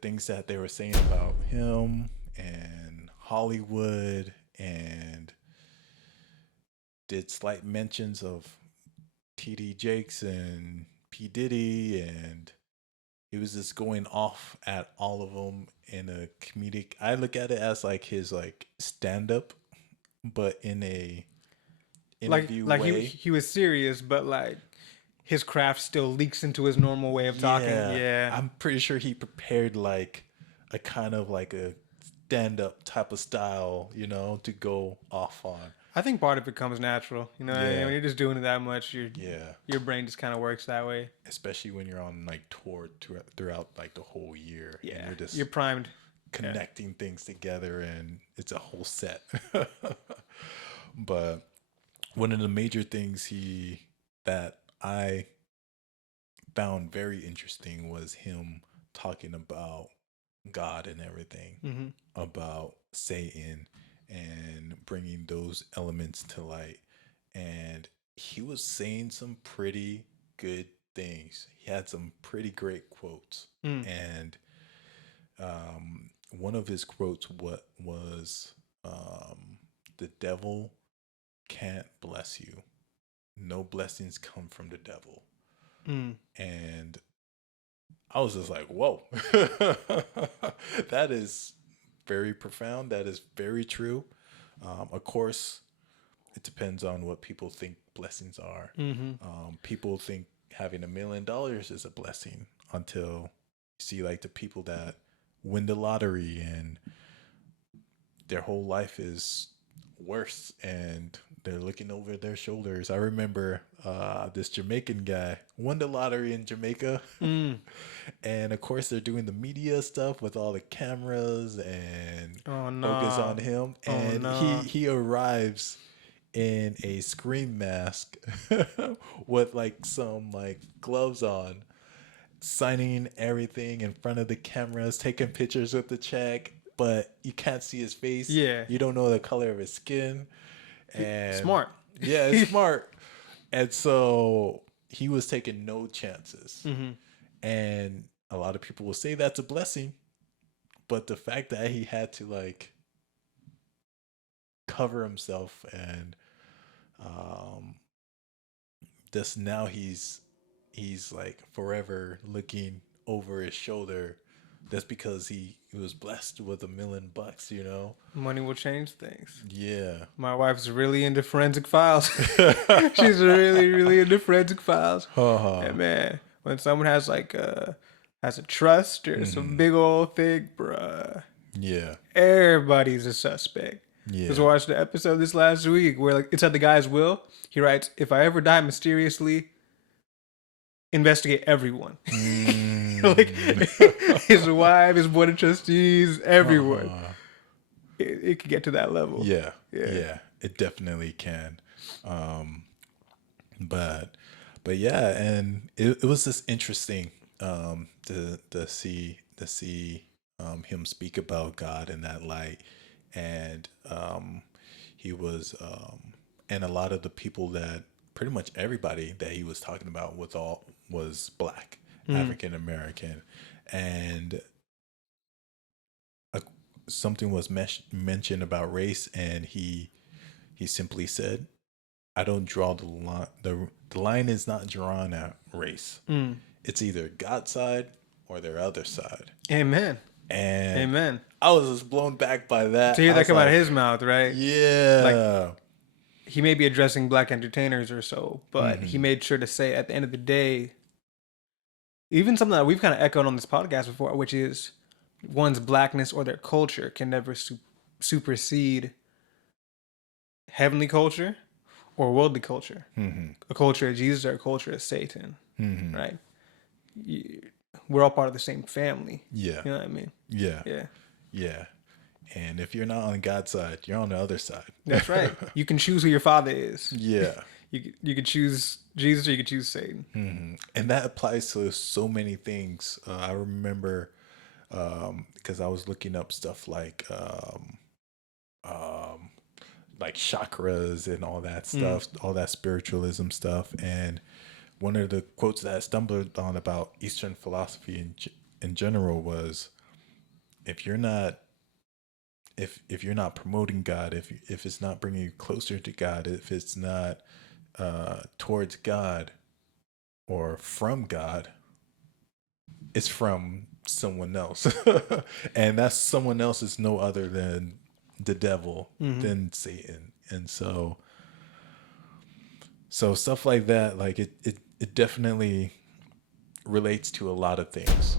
things that they were saying about him and Hollywood, and did slight mentions of TD Jakes and P Diddy, and he was just going off at all of them in a comedic. I look at it as like his like stand up, but in a interview he way. he was serious, but like his craft still leaks into his normal way of talking. Yeah. I'm pretty sure he prepared like a kind of like a stand up type of style, to go off on. I think part of it comes natural. Yeah. When you're just doing it that much, Yeah. your brain just kind of works that way. Especially when you're on like tour throughout like the whole year. Yeah. And you're just you're primed. connecting things together, and it's a whole set. But one of the major things that I found very interesting was him talking about God and everything, about Satan and bringing those elements to light. And he was saying some pretty good things. He had some pretty great quotes. And one of his quotes was the devil can't bless you. No blessings come from the devil. And I was just like, whoa. That is very profound. That is very true. Of course, it depends on what people think blessings are. People think having $1 million is a blessing until you see like the people that win the lottery and their whole life is worse and they're looking over their shoulders. I remember this Jamaican guy won the lottery in Jamaica. And of course they're doing the media stuff with all the cameras and focus on him. And he arrives in a scream mask with like some like gloves on, signing everything in front of the cameras, taking pictures with the check, but you can't see his face. Yeah. You don't know the color of his skin. And smart. Yeah, it's smart. And so he was taking no chances. And a lot of people will say that's a blessing. But the fact that he had to like cover himself and just now he's like forever looking over his shoulder. That's because he was blessed with $1 million, Money will change things. Yeah. My wife's really into forensic files. She's really, really into forensic files. And man, when someone has like has a trust or some big old thing, bruh. Yeah. Everybody's a suspect. Yeah. Just watched the episode this last week where like inside the guy's will, he writes, "If I ever die mysteriously, investigate everyone." Like his wife, his board of trustees, everyone. It could get to that level. Yeah. It definitely can. But yeah, and it was just interesting to see him speak about God in that light, and he was and a lot of the people that pretty much everybody that he was talking about was black, African American, and something was mentioned about race, and he simply said, "I don't draw the line. The line is not drawn at race. It's either God's side or their other side." Amen. And Amen. I was just blown back by that. To hear that come out of his mouth, right? Yeah. Like, he may be addressing black entertainers or so, but he made sure to say at the end of the day, even something that we've kind of echoed on this podcast before, which is one's blackness or their culture can never supersede heavenly culture or worldly culture. A culture of Jesus or a culture of Satan, right? We're all part of the same family. Yeah. You know what I mean? Yeah. Yeah. Yeah. And if you're not on God's side, you're on the other side. That's right. You can choose who your father is. Yeah. You could choose Jesus or you could choose Satan. And that applies to so many things. I remember because I was looking up stuff like chakras and all that stuff, all that spiritualism stuff. And one of the quotes that I stumbled on about Eastern philosophy in general was, if you're not if you're not promoting God, if it's not bringing you closer to God, if it's not towards God or from God, it's from someone else. And that someone else is no other than the devil, than Satan. And so stuff like that, like it definitely relates to a lot of things.